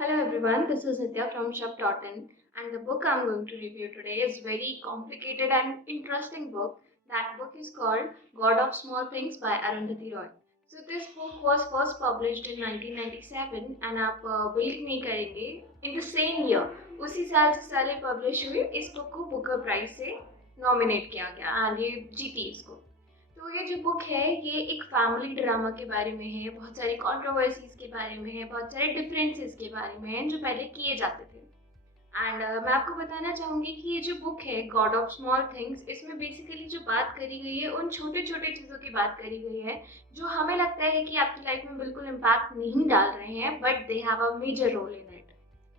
Hello everyone, this is Nitya from Shop.in and the book I'm going to review today is very complicated and interesting book. That book is called God of Small Things by Arundhati Roy. So this book was first published in 1997 and आप believe नहीं करेंगे in the same year उसी साल से साले publish हुई इस book को बुकर प्राइज से नॉमिनेट किया गया एंड ये जीती इसको। तो ये जो बुक है ये एक फैमिली ड्रामा के बारे में है, बहुत सारी कंट्रोवर्सीज के बारे में है, बहुत सारे डिफरेंसेस के बारे में है जो पहले किए जाते थे। एंड मैं आपको बताना चाहूँगी कि ये जो बुक है गॉड ऑफ स्मॉल थिंग्स, इसमें बेसिकली जो बात करी गई है उन छोटे छोटे चीज़ों की बात करी गई है जो हमें लगता है कि आपकी लाइफ में बिल्कुल इम्पैक्ट नहीं डाल रहे हैं but they have a major role in it.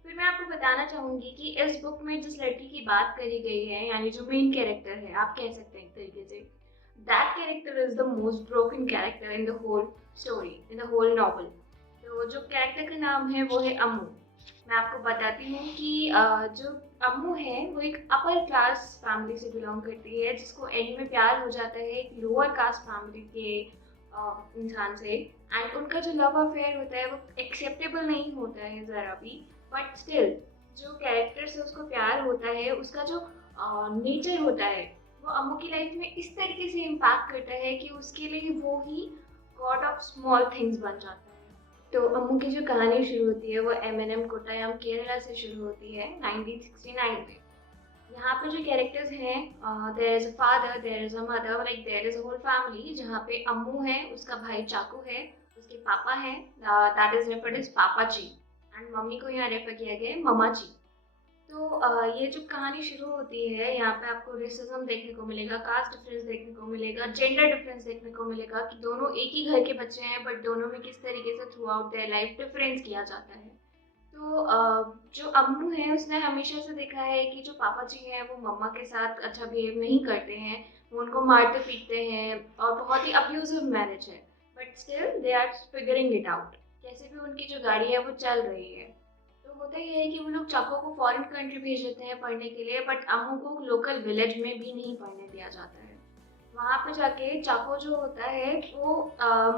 फिर मैं आपको बताना चाहूँगी कि इस बुक में जिस लड़की की बात करी गई है यानी जो मेन कैरेक्टर है, आप कह सकते हैं एक तरीके से, that character is the most broken character in the whole story, in the whole novel. तो जो कैरेक्टर का नाम है वो है अम्मू। मैं आपको बताती हूँ कि जो अम्मू है वो एक अपर क्लास फैमिली से बिलोंग करती है जिसको एंड में प्यार हो जाता है एक लोअर कास्ट फैमिली के इंसान से। एंड उनका जो लव अफेयर होता है वो एक्सेप्टेबल नहीं होता है ज़रा भी, बट स्टिल जो कैरेक्टर से उसको प्यार होता है उसका जो नेचर होता है वो अम्मू की लाइफ में इस तरीके से इम्पैक्ट करता है कि उसके लिए वो ही गॉड ऑफ स्मॉल थिंग्स बन जाता है। तो अम्मू की जो कहानी शुरू होती है वो एम कोट्टायम केरला से शुरू होती है 1969 में। यहाँ पे जो कैरेक्टर्स हैं, there is a father, there is a mother, like there is a whole family जहाँ पे अम्मू है, उसका भाई चाकू है, उसके पापा हैं, दैट इज रेफर्ड एज पापा जी, एंड मम्मी को यहाँ रेफर किया गया है ममा जी। तो ये जो कहानी शुरू होती है यहाँ पे आपको रेसिज्म देखने को मिलेगा, कास्ट डिफरेंस देखने को मिलेगा, जेंडर डिफरेंस देखने को मिलेगा कि दोनों एक ही घर के बच्चे हैं बट दोनों में किस तरीके से through out their life difference किया जाता है। तो जो अम्मू है उसने हमेशा से देखा है कि जो पापा जी हैं वो मम्मा के साथ अच्छा बिहेव नहीं करते हैं, वो उनको मारते पीटते हैं और बहुत ही अब्यूजिव मैरिज है, but still they are figuring it out, कैसे भी उनकी जो गाड़ी है वो चल रही है। तो होता ये है कि वो लोग चाको को फॉरेन कंट्री भेज देते हैं पढ़ने के लिए बट अम्मू को लोकल विलेज में भी नहीं पढ़ने दिया जाता है। वहाँ पे जाके चाको जो होता है वो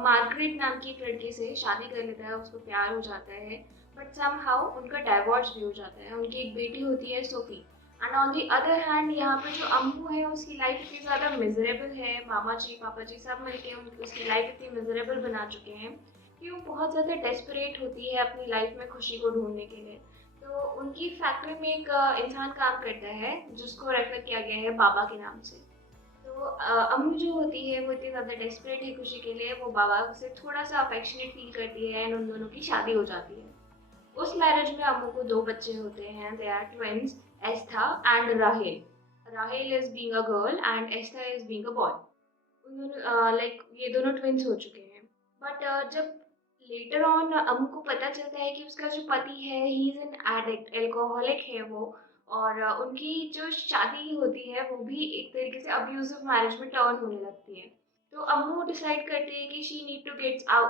मार्गरेट नाम की एक लड़की से शादी कर लेता है, उसको प्यार हो जाता है बट समहाउ उनका डाइवोर्स भी हो जाता है। उनकी एक बेटी होती है Sophie and on the other hand यहाँ पे जो अम्मू है उसकी लाइफ इतनी ज़्यादा मिजरेबल है, मामा जी पापा जी सब मिलके उसकी लाइफ इतनी मिजरेबल बना चुके हैं कि वो बहुत ज़्यादा डेस्परेट होती है अपनी लाइफ में खुशी को ढूंढने के लिए। तो उनकी फैक्ट्री में एक इंसान काम करता है जिसको रेफर किया गया है बाबा के नाम से। तो अम्मू जो होती है वो इतनी ज़्यादा डेस्परेट है खुशी के लिए, वो बाबा से थोड़ा सा अफेक्शनेट फील करती है एंड उन दोनों की शादी हो जाती है। उस मैरिज में अम्मू को दो बच्चे होते हैं, they are twins, Estha and Rahel. Rahel is being a girl and Estha is being a boy. उन दोनों लाइक ये दोनों ट्विंस हो चुके हैं बट जब लेटर ऑन अम्मू को पता चलता है कि उसका जो पति है he is an addict, alcoholic है वो, और उनकी जो शादी होती है वो भी एक तरीके से अब्यूजिव मैरिज में टर्न होने लगती है। तो अम्मू डिसाइड करती है कि she need to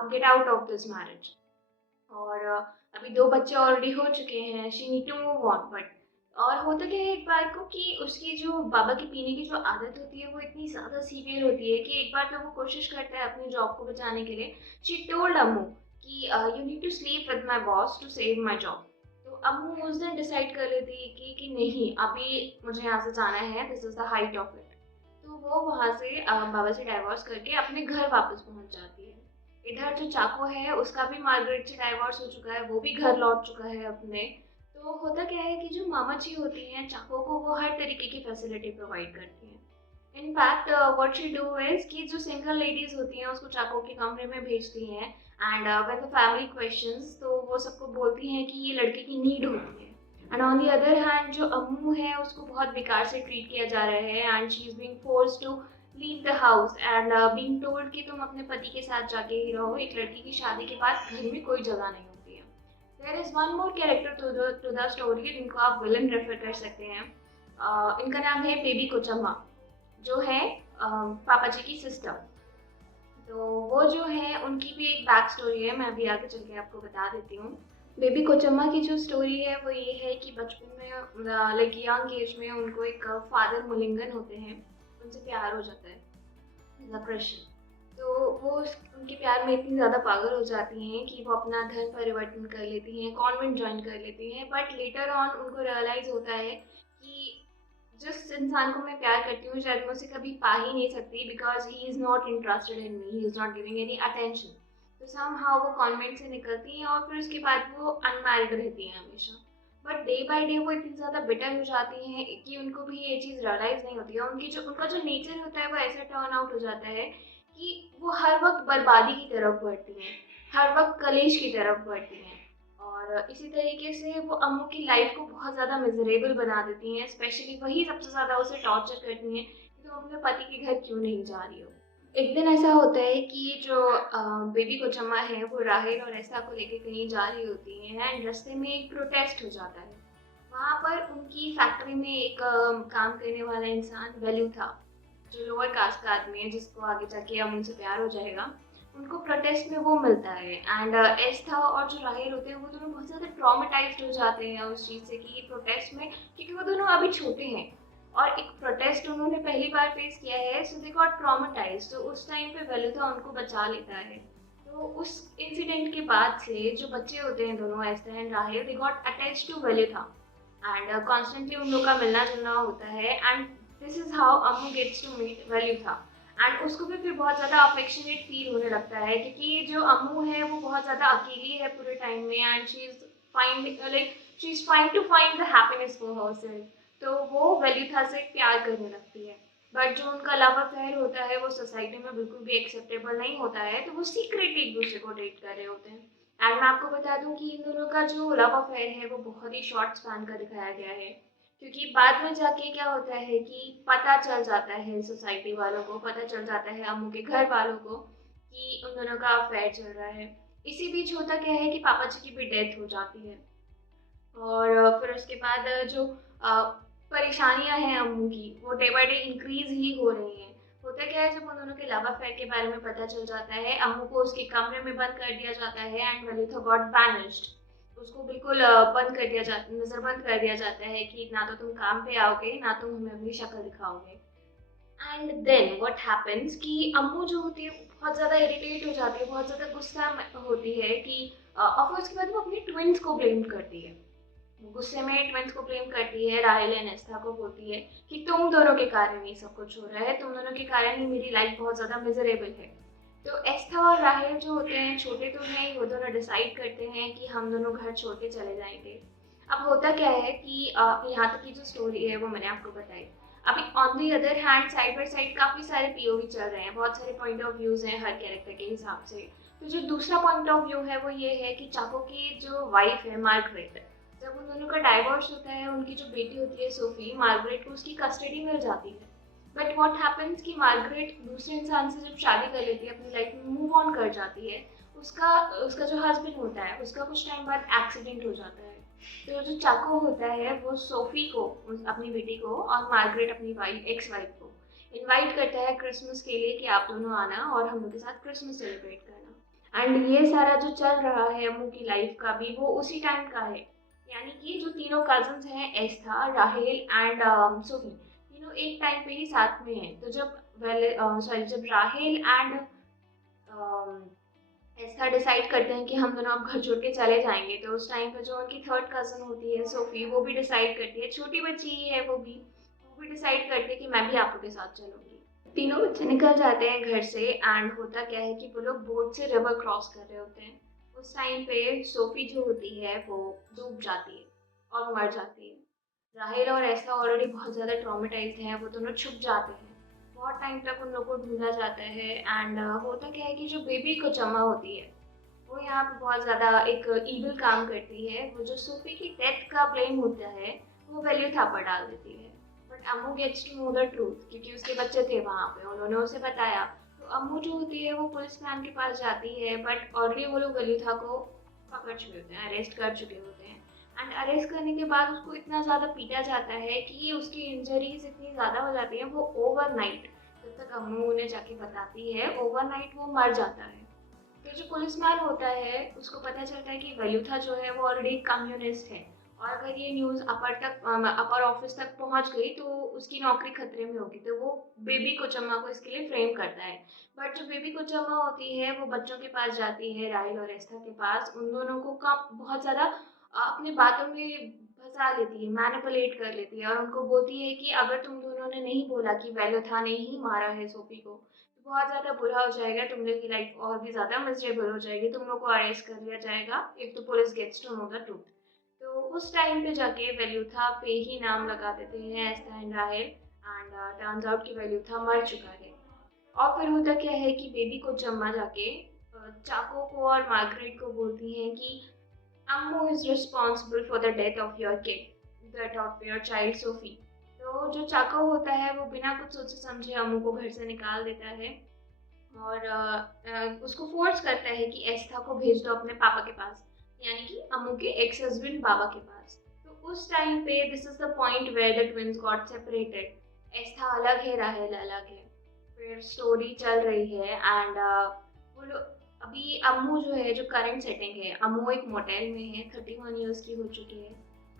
get out of this marriage. और अभी दो बच्चे ऑलरेडी हो चुके हैं, she need to move on but और होता क्या है एक बार को कि उसकी जो बाबा की पीने की जो आदत होती है वो इतनी ज़्यादा सीवियर होती है कि एक बार तो वो कोशिश करता है अपनी जॉब को बचाने के लिए। शी टोल्ड अम्मू कि you need to sleep with my boss to save my job. तो अम्मू उस दिन डिसाइड कर लेती है कि नहीं अभी मुझे यहाँ से जाना है, this is the height of it. तो वो वहाँ से बाबा से डाइवोर्स करके अपने घर वापस पहुँच जाती है। इधर जो चाको है उसका भी मार्गरेट से डाइवोर्स हो चुका है, वो भी घर लौट चुका है अपने। तो होता क्या है कि जो मामा जी होती हैं चाको को वो हर तरीके की फैसिलिटी प्रोवाइड करती हैं। In fact what she do is कि जो सिंगल लेडीज होती हैं उसको चाको के कमरे में भेजती हैं and when the family questions तो वो सबको बोलती हैं कि ये लड़के की नीड होती है। And on the other hand जो अम्मू है उसको बहुत बेकार से ट्रीट किया जा रहा है and she is being force to leave the house and being told कि तुम अपने पति के साथ जाके ही रहो, एक लड़की की शादी के बाद घर में कोई जगह नहीं होती है। There is one more character to the story जिनको आप विलन रेफर कर सकते हैं। इनका नाम है बेबी कोचम्मा, जो है पापा जी की सिस्टर। तो वो जो है उनकी भी एक बैक स्टोरी है, मैं अभी आगे चल के आपको बता देती हूँ। बेबी कोचम्मा की जो स्टोरी है वो ये है कि बचपन में लाइक यंग एज में उनको एक फादर मुलिंगन होते हैं, उनसे प्यार हो जाता है, क्रिश्चियन। तो वो उनके प्यार में इतनी ज़्यादा पागल हो जाती हैं कि वो अपना धर्म परिवर्तन कर लेती हैं, कॉन्वेंट जॉइन कर लेती हैं। बट लेटर ऑन उनको रियलाइज़ होता है कि जिस इंसान को मैं प्यार करती हूँ शायद मैं उसे कभी पा ही नहीं सकती, because he is not interested in me, he is not giving any attention. तो समहाउ वो कॉन्वेंट से निकलती हैं और फिर उसके बाद वो अनमैरिड रहती हैं हमेशा। बट डे बाय डे वो इतनी ज़्यादा बिटर हो जाती हैं कि उनको भी ये चीज़ रियलाइज़ नहीं होती है। उनका जो नेचर होता है वो ऐसा टर्न आउट हो जाता है कि वो हर वक़्त बर्बादी की तरफ बढ़ती हैं, हर वक़्त कलेश की तरफ बढ़ती हैं। और इसी तरीके से वो अम्मू की लाइफ़ को बहुत ज़्यादा मिज़रेबल बना देती हैं, स्पेशली वही सबसे ज़्यादा उसे टॉर्चर करती हैं कि तुम अपने पति के घर क्यों नहीं जा रही हो। एक दिन ऐसा होता है कि जो बेबी कोचम्मा है वो राहेल और एस्था को लेके कहीं जा रही होती हैं एंड रास्ते में एक प्रोटेस्ट हो जाता है। वहाँ पर उनकी फैक्ट्री में एक काम करने वाला इंसान वेल्यू था, जो लोअर कास्ट का आदमी है जिसको आगे जाके अमन से प्यार हो जाएगा। उनको प्रोटेस्ट में वो मिलता है एंड एस्था और जो राहेल होते हैं वो दोनों बहुत ज़्यादा ट्रॉमेटाइज्ड हो जाते हैं उस चीज़ से कि प्रोटेस्ट में, क्योंकि वो दोनों अभी छोटे हैं और एक प्रोटेस्ट उन्होंने पहली बार फेस किया है, सो दे गॉट ट्रॉमेटाइज्ड। तो उस टाइम पे वेलुथा उनको बचा लेता है। तो उस इंसिडेंट के बाद से जो बच्चे होते हैं दोनों Estha and Rahel, they got attached to Velutha and constantly उन लोग का मिलना जुलना होता है and this is how Ammu gets to meet Velutha. And उसको भी फिर बहुत ज़्यादा अफेक्शनेट फील होने लगता है क्योंकि जो अम्मू है वो बहुत ज़्यादा अकेली है पूरे टाइम में and she is trying to find the happiness for herself. तो वो वेल्यूथा से प्यार करने लगती है। बट जो उनका लव अफेयर होता है वो सोसाइटी में बिल्कुल भी एक्सेप्टेबल नहीं होता है, तो वो सीक्रेटली एक दूसरे को डेट कर रहे होते हैं। एंड मैं आपको बता दूं कि इन दोनों का जो लव अफेयर है वो बहुत ही शॉर्ट स्पैन का दिखाया गया है, क्योंकि बाद में जाके क्या होता है कि पता चल जाता है, सोसाइटी वालों को पता चल जाता है, अम्मू के घर वालों को, कि उन दोनों का अफेयर चल रहा है। इसी बीच होता क्या है कि पापा जी की भी डेथ हो जाती है और फिर उसके बाद जो परेशानियाँ हैं अम्मू की वो डे बाय डे इंक्रीज़ ही हो रही हैं। होता क्या है, जब उन दोनों के लव अफेयर के बारे में पता चल जाता है, अम्मू को उसके कमरे में बंद कर दिया जाता है एंड वेलुथा गॉट बैनिश्ड। उसको बिल्कुल बंद कर दिया जाता, नज़रबंद कर दिया जाता है कि ना तो तुम काम पे आओगे, ना तुम हमें अपनी शक्ल दिखाओगे। एंड देन व्हाट हैपेंस कि अम्मू जो होती है वो बहुत ज़्यादा इरिटेट हो जाती है, बहुत ज़्यादा गुस्सा होती है कि और फिर उसके बाद वो अपनी ट्विन्स को ब्लेम करती है। गुस्से में ट्विन्स को ब्लेम करती है, राहेल एंड एस्था को बोलती है कि तुम दोनों के कारण ये सब कुछ हो रहा है, तुम दोनों के कारण ही मेरी लाइफ बहुत ज़्यादा मिजरेबल है। तो एस्था और राहेल जो होते हैं छोटे तो हैं ही, वो दोनों डिसाइड करते हैं कि हम दोनों घर छोड़ के चले जाएंगे। अब होता क्या है कि यहाँ तक की जो स्टोरी है वो मैंने आपको बताई। अभी on the other hand side by side काफ़ी सारे पीओवी चल रहे हैं, बहुत सारे पॉइंट ऑफ व्यूज़ हैं हर कैरेक्टर के हिसाब से। तो जो दूसरा पॉइंट ऑफ व्यू है वो ये है कि चाको की जो वाइफ है मार्गरेट, जब उन दोनों का डाइवोर्स होता है, उनकी जो बेटी होती है सोफी, मार्गरेट को उसकी कस्टडी मिल जाती है। बट व्हाट हैपेंस कि मार्गरेट दूसरे इंसान से जब शादी कर लेती है, अपनी लाइफ में मूव ऑन कर जाती है, उसका उसका जो हस्बैंड होता है उसका कुछ टाइम बाद एक्सीडेंट हो जाता है। तो जो चाको होता है वो सोफी को, अपनी बेटी को, और मार्गरेट अपनी वाइफ, एक्स वाइफ को इनवाइट करता है क्रिसमस के लिए कि आप दोनों आना और हम लोग के साथ क्रिसमस सेलिब्रेट करना। एंड ये सारा जो चल रहा है अम्मू की लाइफ का भी वो उसी टाइम का है। यानी कि जो तीनों कजन्स हैं, एस्था, राहेल एंड सोफी, तीनों एक टाइम पे ही साथ में हैं। तो जब राहेल एंड एस्था डिसाइड करते हैं कि हम दोनों अब घर छोड़ के चले जाएंगे, तो उस टाइम पे जो उनकी थर्ड कज़न होती है सोफ़ी, वो भी डिसाइड करती है, छोटी बच्ची ही है वो भी डिसाइड करती है कि मैं भी आप लोग के साथ चलूँगी। तीनों बच्चे निकल जाते हैं घर से एंड होता क्या है कि वो लोग बोट से रिवर क्रॉस कर रहे होते हैं। उस टाइम पे सोफ़ी जो होती है वो डूब जाती है और मर जाती है। राहेल और एस्था ऑलरेडी बहुत ज़्यादा ट्रॉमेटाइज़्ड हैं, वो दोनों छुप जाते हैं। बहुत टाइम तक उन लोग को ढूँढा जाता है एंड होता क्या है कि जो बेबी कोचम्मा होती है, वो यहाँ पे बहुत ज़्यादा एक ईविल काम करती है। वो जो सोफ़ी की डेथ का ब्लेम होता है, वो वेल्यूथा पर डाल देती है। But Ammu gets to know the truth, क्योंकि उसके बच्चे थे वहाँ पे, उन्होंने उसे बताया। तो अम्मू जो होती है वो पुलिस मैन के पास जाती है, बट ऑलरेडी वो लोग वेल्यूथा को पकड़ चुके होते हैं, अरेस्ट कर चुके होते हैं। एंड अरेस्ट करने के बाद उसको इतना ज़्यादा पीटा जाता है कि उसकी इंजरीज इतनी ज़्यादा हो जाती हैं, वो ओवरनाइट, जब तक अम्मू उन्हें जाके बताती है, ओवरनाइट वो मर जाता है। तो जो पुलिसमैन होता है उसको पता चलता है कि वेल्यूथा जो है वो ऑलरेडी कम्युनिस्ट है और अगर ये न्यूज़ अपर ऑफिस तक पहुंच गई तो उसकी नौकरी खतरे में होगी, तो वो बेबी कोचम्मा को इसके लिए फ्रेम करता है। बट जो बेबी कोचम्मा होती है वो बच्चों के पास जाती है, राहिल और एस्था के पास, उन दोनों को बहुत ज़्यादा अपनी बातों में फंसा लेती है, मैनिपुलेट कर लेती है और उनको बोलती है कि अगर तुम दोनों ने नहीं बोला कि वेलोथा ने ही मारा है सोफी को, तो बहुत ज़्यादा बुरा हो जाएगा, तुम लोग की लाइफ और भी ज़्यादा मिजरेबल हो जाएगी, तुम लोग को अरेस्ट कर लिया जाएगा if the police gets to know the truth. तो उस टाइम पे जाके वेल्यूथा पे ही नाम लगा देते हैं एस्था एंड राहेल, एंड टर्न्स आउट कि वेल्यूथा मर चुका है। और फिर होता क्या है कि बेबी को जम्मा जाके चाको को और मार्गरेट को बोलती हैं कि Ammu is responsible for the death of your kid, death of your child Sophie. तो जो चाको होता है वो बिना कुछ सोचे समझे अम्मू को घर से निकाल देता है और उसको फोर्स करता है कि एस्था को भेज दो अपने पापा के पास, यानी कि अम्मू के एक्स हस्बैंड बाबा के पास। तो उस टाइम पे this is the point where the twins got separated. Estha अलग है, राहेल अलग है। फिर स्टोरी चल रही है एंड वो लोग अभी अम्मू जो है, जो करंट सेटिंग है, अम्मू एक मोटेल में है, 31 ईयर्स की हो चुकी है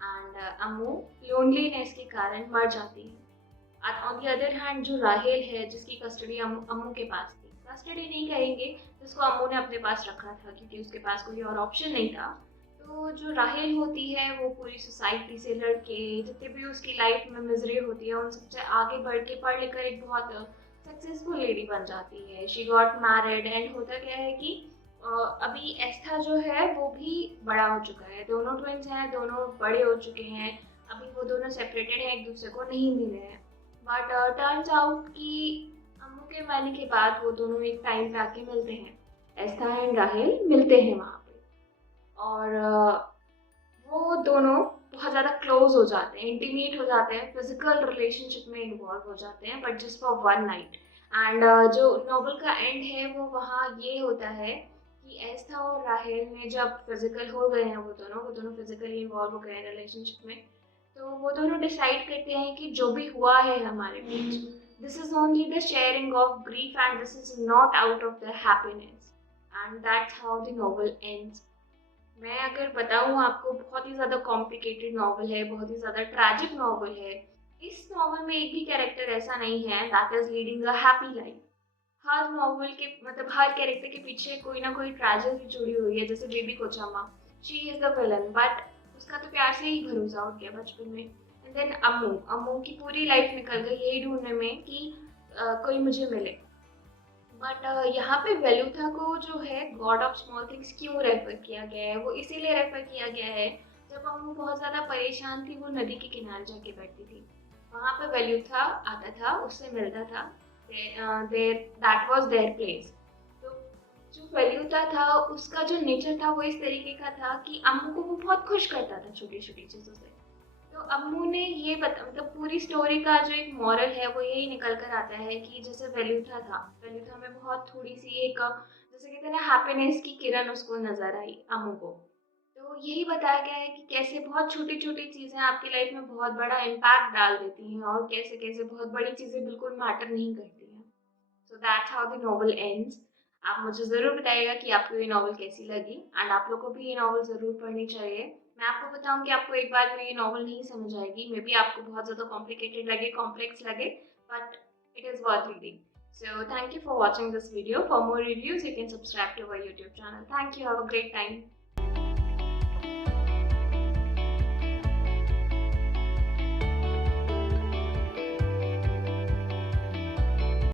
एंड अम्मू लोनलीनेस के कारण मर जाती है। ऑन द अदर हैंड जो राहेल है, जिसकी कस्टडी अम्मू के पास थी, कस्टडी नहीं कहेंगे, जिसको अम्मू ने अपने पास रखा था क्योंकि उसके पास कोई और ऑप्शन नहीं था। तो जो राहेल होती है वो पूरी सोसाइटी से लड़के, जितने भी उसकी लाइफ में मिजरी होती है, उन सबसे आगे बढ़ के पढ़ लिख कर एक बहुत सक्सेसफुल लेडी बन जाती है। शी गॉट मैरिड एंड होता क्या है कि अभी एस्था जो है वो भी बड़ा हो चुका है, दोनों ट्विंस हैं, दोनों बड़े हो चुके हैं, अभी वो दोनों सेपरेटेड हैं, एक दूसरे को नहीं मिले हैं। बट टर्न्स आउट कि अम्मू के मरने के बाद वो दोनों एक टाइम पे आके मिलते हैं, एस्था एंड राहेल मिलते हैं वहाँ पे और वो दोनों बहुत ज़्यादा क्लोज हो जाते हैं, इंटीमेट हो जाते हैं, फिजिकल रिलेशनशिप में इन्वॉल्व हो जाते हैं, but just for one night. And जो नॉवल का एंड है वो वहाँ ये होता है कि एस्था और राहेल ने जब फिजिकल हो गए हैं, वो दोनों फिजिकली इन्वॉल्व हो गए हैं रिलेशनशिप में, तो वो दोनों डिसाइड करते हैं कि जो भी हुआ है हमारे बीच, this is only the sharing of grief and this is not out of the happiness, and that's how the novel ends. मैं अगर बताऊं आपको, बहुत ही ज़्यादा कॉम्प्लिकेटेड नॉवल है, बहुत ही ज़्यादा ट्रैजिक नॉवल है। इस नॉवल में एक भी कैरेक्टर ऐसा नहीं है that is leading a happy life. Her novel के मतलब हर कैरेक्टर के पीछे कोई ना कोई ट्रेजेडी जुड़ी हुई है, जैसे Baby Kochamma, she is the villain, but उसका तो प्यार से ही भरोसा उठ गया बचपन में। एंड देन अम्मू, अम्मू की पूरी लाइफ निकल गई यही ढूंढने में कि कोई मुझे मिले। बट यहाँ पे वेलुथा को जो है गॉड ऑफ स्मॉल थिंग्स क्यों रेफर किया गया है, वो इसीलिए रेफर किया गया है, जब अम्मू बहुत ज़्यादा परेशान थी वो नदी के किनारे जाके बैठती थी, वहाँ पे वेलुथा आता था, उससे मिलता था, दैट वाज देयर प्लेस। तो जो वेलुथा था उसका जो नेचर था वो इस तरीके का था कि अम्मू को वो बहुत खुश करता था छोटी छोटी चीज़ों से। तो अम्मू ने ये बता मतलब पूरी स्टोरी का जो एक मॉरल है वो यही निकल कर आता है कि जैसे वेल्यूथा में बहुत थोड़ी सी एक जैसे कहते हैं ना हैप्पीनेस की किरण उसको नजर आई अम्मू को। तो यही बताया गया है कि कैसे बहुत छोटी छोटी चीजें आपकी लाइफ में बहुत बड़ा इम्पैक्ट डाल देती हैं और कैसे कैसे बहुत बड़ी चीजें बिल्कुल मैटर नहीं करती हैं। So that's how the novel ends. आप मुझे ज़रूर बताइएगा कि आपको ये नॉवल कैसी लगी, एंड आप लोग को भी ये नॉवल ज़रूर पढ़नी चाहिए। मैं आपको बताऊँ कि आपको एक बार में ये नॉवल नहीं समझ आएगी, मे बी आपको बहुत ज़्यादा कॉम्प्लिकेटेड लगे, कॉम्प्लेक्स लगे, but it is worth reading. So thank you for watching this video. For more reviews, you can subscribe to our YouTube channel. Thank you. Have a great time.